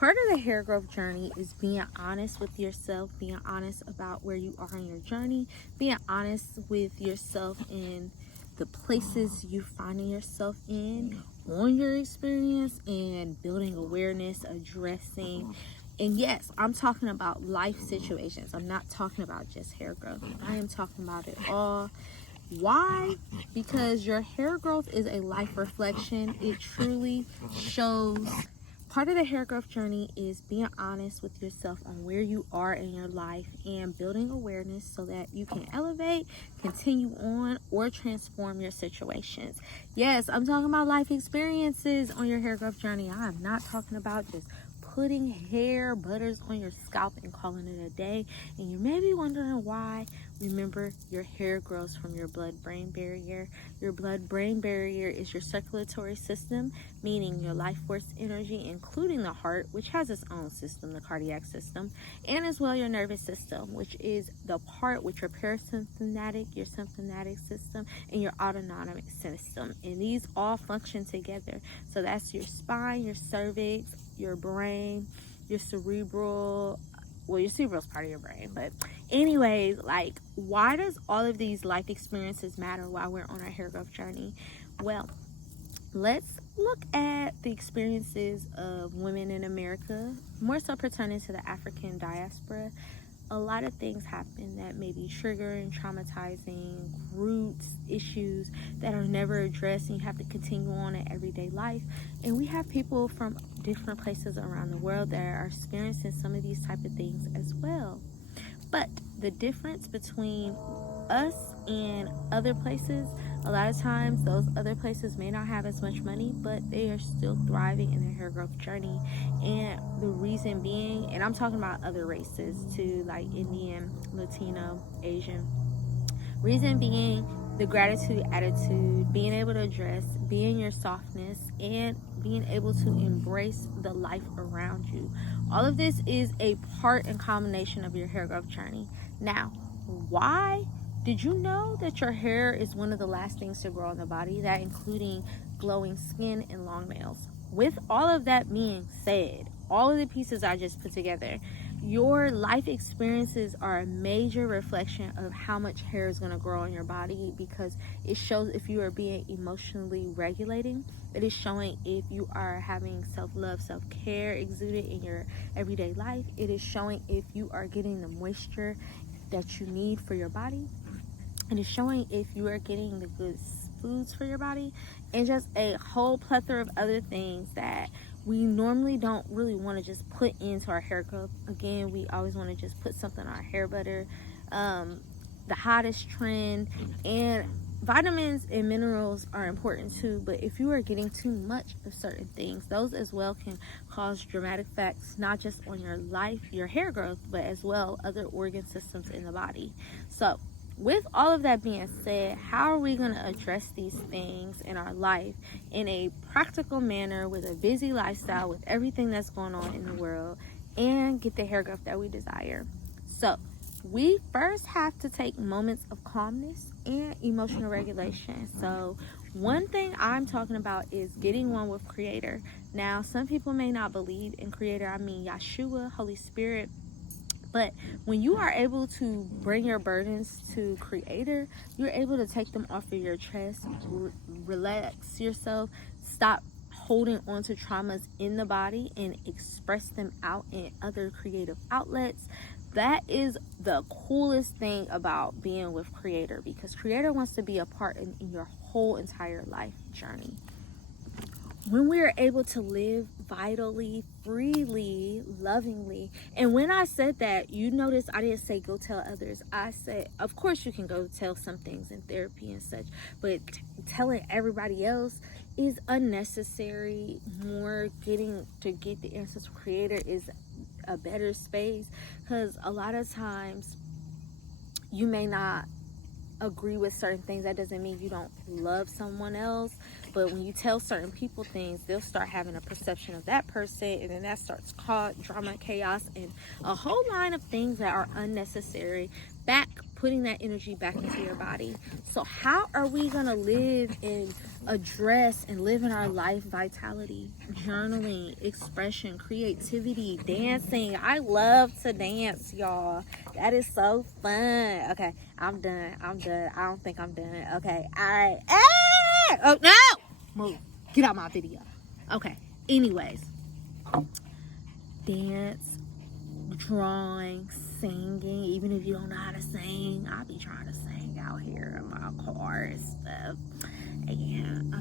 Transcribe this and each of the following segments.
Part of the hair growth journey is being honest with yourself, being honest about where you are in your journey, being honest with yourself in the places you finding yourself in on your experience, and building awareness, addressing. And yes, I'm talking about life situations. I'm not talking about just hair growth. I am talking about it all. Why? Because your hair growth is a life reflection. It truly shows. Part of the hair growth journey is being honest with yourself on where you are in your life and building awareness so that you can elevate, continue on, or transform your situations. Yes, I'm talking about life experiences on your hair growth journey. I'm not talking about just putting hair butters on your scalp and calling it a day. And you may be wondering why. Remember, your hair grows from your blood-brain barrier. Your blood-brain barrier is your circulatory system, meaning your life force energy, including the heart, which has its own system, the cardiac system, and as well your nervous system, which is the part with your parasympathetic, your sympathetic system, and your autonomic system. And these all function together. So that's your spine, your cervix, your brain, your cerebral. Well, your cerebral is part of your brain, but anyways, like, why does all of these life experiences matter while we're on our hair growth journey? Well, let's look at the experiences of women in America, more so pertaining to the African diaspora. A lot of things happen that may be triggering, traumatizing, roots, issues that are never addressed, and you have to continue on in everyday life. And we have people from different places around the world that are experiencing some of these type of things as well. But the difference between us and other places, a lot of times those other places may not have as much money, but they are still thriving in their hair growth journey. And the reason being, and I'm talking about other races too, like Indian, Latino, Asian. Reason being, the gratitude attitude, being able to address, being your softness, and being able to embrace the life around you. All of this is a part and combination of your hair growth journey. Now, why? Did you know that your hair is one of the last things to grow on the body, that including glowing skin and long nails? With all of that being said, all of the pieces I just put together, your life experiences are a major reflection of how much hair is going to grow on your body, because it shows if you are being emotionally regulating. It is showing if you are having self-love, self-care exuded in your everyday life. It is showing if you are getting the moisture that you need for your body. It is showing if you are getting the good foods for your body, and just a whole plethora of other things that we normally don't really want to just put into our hair growth. Again, we always want to just put something on our hair butter, the hottest trend. And vitamins and minerals are important too, but if you are getting too much of certain things, those as well can cause dramatic effects, not just on your life, your hair growth, but as well other organ systems in the body. So with all of that being said, how are we going to address these things in our life in a practical manner, with a busy lifestyle, with everything that's going on in the world, and get the hair growth that we desire? So we first have to take moments of calmness and emotional regulation. So one thing I'm talking about is getting one with Creator. Now, some people may not believe in Creator. I mean Yeshua, Holy Spirit. But when you are able to bring your burdens to Creator, you're able to take them off of your chest, relax yourself, stop holding on to traumas in the body, and express them out in other creative outlets. That is the coolest thing about being with Creator, because Creator wants to be a part in your whole entire life journey. When we are able to live vitally, freely, lovingly. And when I said that, you notice I didn't say go tell others. I said, of course you can go tell some things in therapy and such, but telling everybody else is unnecessary. More getting to get the answers from Creator is a better space, because a lot of times you may not agree with certain things. That doesn't mean you don't love someone else, but when you tell certain people things, they'll start having a perception of that person, and then that starts cause drama, chaos, and a whole line of things that are unnecessary, back putting that energy back into your body. So how are we going to live and address and live in our life vitality? Journaling, expression, creativity, dancing. I love to dance, y'all. That is so fun. Okay, I'm done. I don't think I'm done. Okay, all right. Oh, no! Move. Get out my video. Okay, anyways. Dance, drawing, singing. Even if you don't know how to sing, I'll be trying to sing out here in my car and stuff. And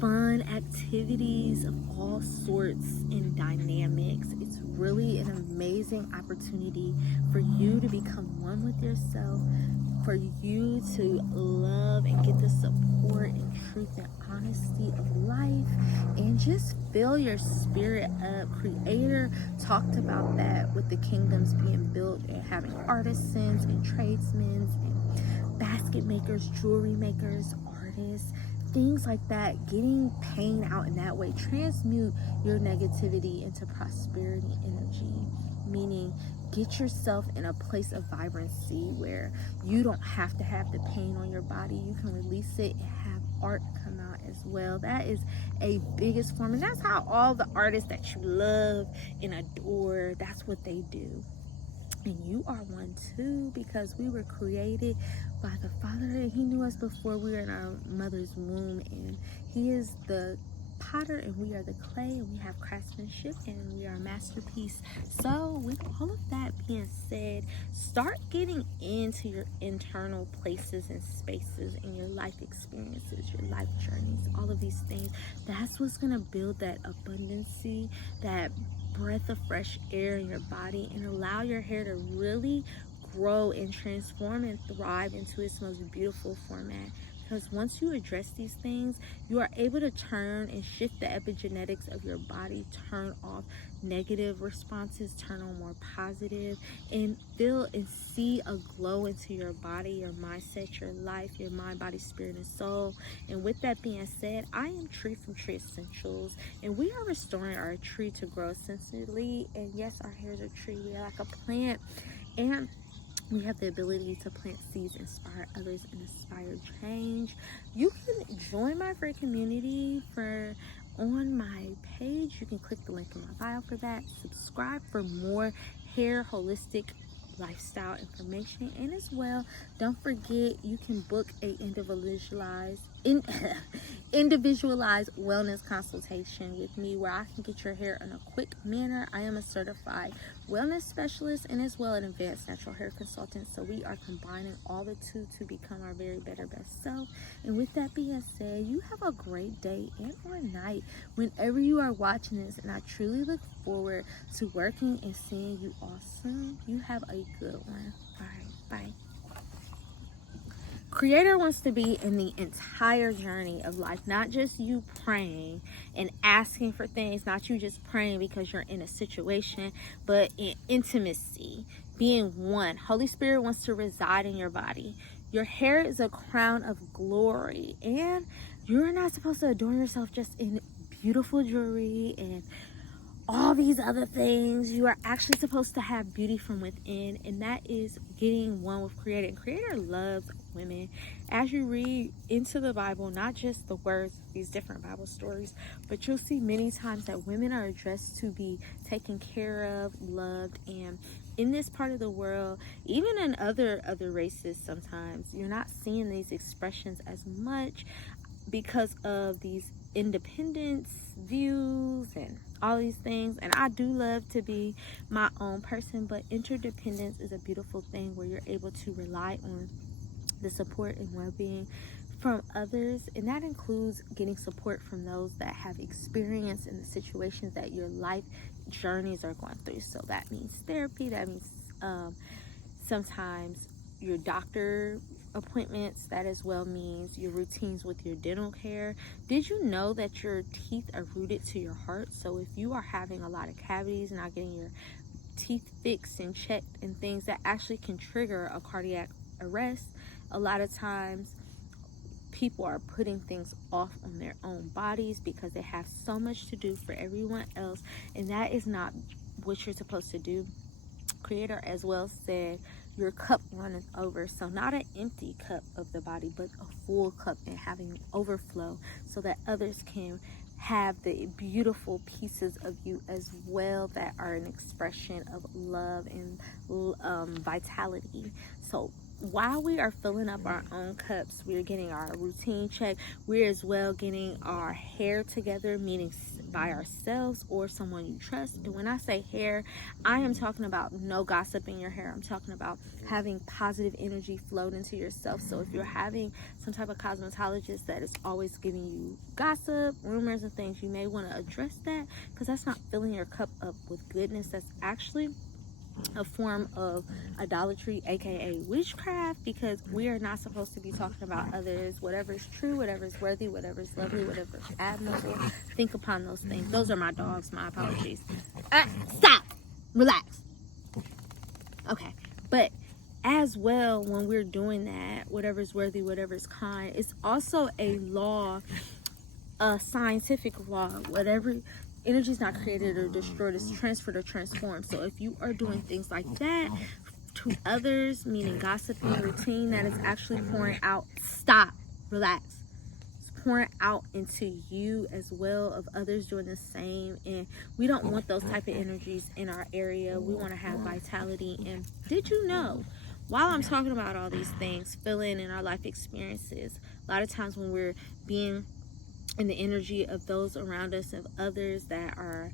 fun activities of all sorts and dynamics. It's really an amazing opportunity for you to become one with yourself, for you to love and get the support and truth and honesty of life, and just fill your spirit up. Creator talked about that with the kingdoms being built and having artisans and tradesmen and basket makers, jewelry makers, artists, things like that. Getting pain out in that way. Transmute your negativity into prosperity energy, meaning get yourself in a place of vibrancy where you don't have to have the pain on your body. You can release it and have art come out as well. That is a biggest form, and that's how all the artists that you love and adore, that's what they do. And you are one too, because we were created by the Father, and He knew us before we were in our mother's womb, and He is the potter and we are the clay, and we have craftsmanship and we are a masterpiece. So with all of that being said, start getting into your internal places and spaces in your life experiences, your life journeys, all of these things. That's what's going to build that abundancy, that breath of fresh air in your body, and allow your hair to really grow and transform and thrive into its most beautiful format. Because once you address these things, you are able to turn and shift the epigenetics of your body, turn off negative responses, turn on more positive, and feel and see a glow into your body, your mindset, your life, your mind, body, spirit, and soul. And with that being said, I am Tree from Tree Essentials, and we are restoring our tree to grow essentially. And yes, our hair is a tree. We are like a plant, and we have the ability to plant seeds, inspire others, and inspire change. You can join my free community on my page. You can click the link in my bio for that. Subscribe for more hair holistic lifestyle information, and as well, don't forget you can book a individualized wellness consultation with me, where I can get your hair in a quick manner. I am a certified wellness specialist and as well an advanced natural hair consultant, so we are combining all the two to become our very better best self. And with that being said, you have a great day and or night whenever you are watching this, and I truly look forward to working and seeing you all soon. You have a good one. All right, bye. Creator wants to be in the entire journey of life, not just you praying and asking for things, not you just praying because you're in a situation, but in intimacy, being one. Holy Spirit wants to reside in your body. Your hair is a crown of glory, and you're not supposed to adorn yourself just in beautiful jewelry and all these other things. You are actually supposed to have beauty from within, and that is getting one with Creator. And Creator loves women. As you read into the Bible, not just the words, these different Bible stories, but you'll see many times that women are addressed to be taken care of, loved. And in this part of the world, even in other races, sometimes you're not seeing these expressions as much because of these independence views and all these things. And I do love to be my own person, but interdependence is a beautiful thing where you're able to rely on the support and well-being from others, and that includes getting support from those that have experience in the situations that your life journeys are going through. So that means therapy, that means sometimes your doctor appointments, that as well means your routines with your dental care. Did you know that your teeth are rooted to your heart? So if you are having a lot of cavities, not getting your teeth fixed and checked and things, that actually can trigger a cardiac arrest. A lot of times people are putting things off on their own bodies because they have so much to do for everyone else, and that is not what you're supposed to do. Creator as well said, your cup runneth over. So not an empty cup of the body, but a full cup, and having overflow so that others can have the beautiful pieces of you as well that are an expression of love and vitality. So while we are filling up our own cups, we're getting our routine check. We're as well getting our hair together, meaning by ourselves or someone you trust. And when I say hair, I am talking about no gossip in your hair. I'm talking about having positive energy flowed into yourself. So if you're having some type of cosmetologist that is always giving you gossip, rumors, and things, you may want to address that, because that's not filling your cup up with goodness. That's actually a form of idolatry, aka witchcraft, because we are not supposed to be talking about others. Whatever is true, whatever is worthy, whatever is lovely, whatever is admirable, think upon those things. Those are my dogs, my apologies. Stop, relax. Okay, but as well, when we're doing that, whatever is worthy, whatever is kind, it's also a law, a scientific law. Whatever energy is not created or destroyed, is transferred or transformed. So if you are doing things like that to others, meaning gossiping, routine, that is actually pouring out. Stop, relax. It's pouring out into you as well, of others doing the same. And we don't want those type of energies in our area. We want to have vitality. And did you know, while I'm talking about all these things, filling in our life experiences, a lot of times when we're being in the energy of those around us, of others that are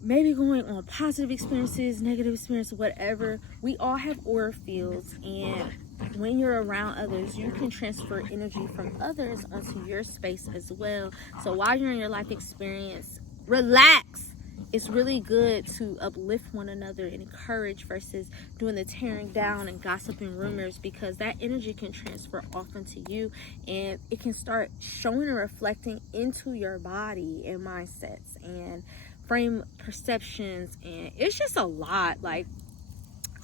maybe going on positive experiences, negative experiences, whatever, we all have aura fields. And when you're around others, you can transfer energy from others onto your space as well. So while you're in your life experience, relax. It's really good to uplift one another and encourage, versus doing the tearing down and gossiping rumors, because that energy can transfer off into you, and it can start showing and reflecting into your body and mindsets and frame perceptions. And it's just a lot. Like,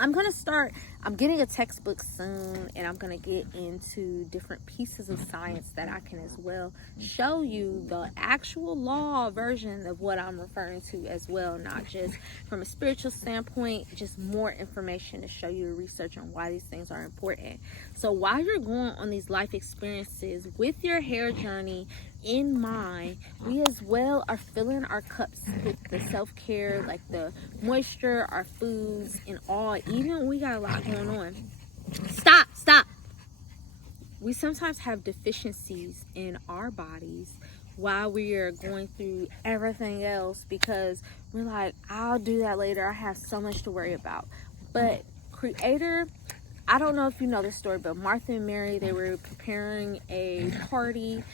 I'm getting a textbook soon, and I'm going to get into different pieces of science that I can as well show you the actual law version of what I'm referring to as well, not just from a spiritual standpoint, just more information to show you the research on why these things are important. So while you're going on these life experiences with your hair journey in mind, we as well are filling our cups with the self-care, like the moisture, our foods, and all. Even we got a lot going on. Stop. We sometimes have deficiencies in our bodies while we are going through everything else, because we're like, I'll do that later, I have so much to worry about. But Creator, I don't know if you know this story, but Martha and Mary, they were preparing a party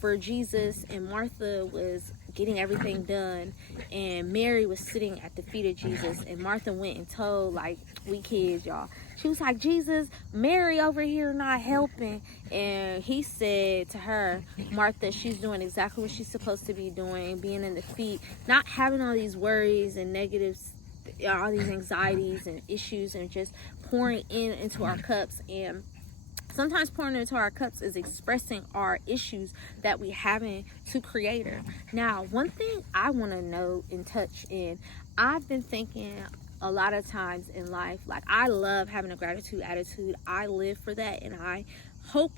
for Jesus, and Martha was getting everything done, and Mary was sitting at the feet of Jesus. And Martha went and told, like, we kids, y'all, she was like, Jesus, Mary over here not helping. And he said to her, Martha, she's doing exactly what she's supposed to be doing, being in the feet, not having all these worries and negatives, all these anxieties and issues, and just pouring into our cups. And sometimes pouring into our cups is expressing our issues that we having to Creator. Now, one thing I want to know and touch in, I've been thinking a lot of times in life, like, I love having a gratitude attitude. I live for that, and I hope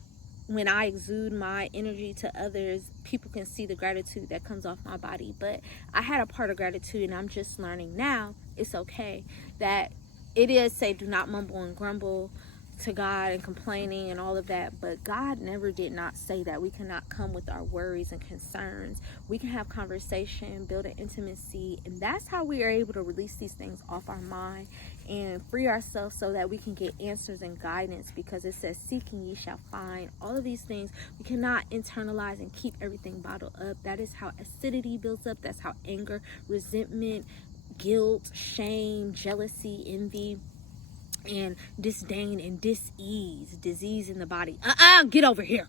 when I exude my energy to others, people can see the gratitude that comes off my body. But I had a part of gratitude, and I'm just learning now, it's okay, that it is say do not mumble and grumble to God and complaining and all of that. But God never did not say that we cannot come with our worries and concerns. We can have conversation, build an intimacy, and that's how we are able to release these things off our mind and free ourselves, so that we can get answers and guidance, because it says seek and ye shall find. All of these things, we cannot internalize and keep everything bottled up. That is how acidity builds up. That's how anger, resentment, guilt, shame, jealousy, envy, and disdain and dis-ease, disease in the body. Get over here.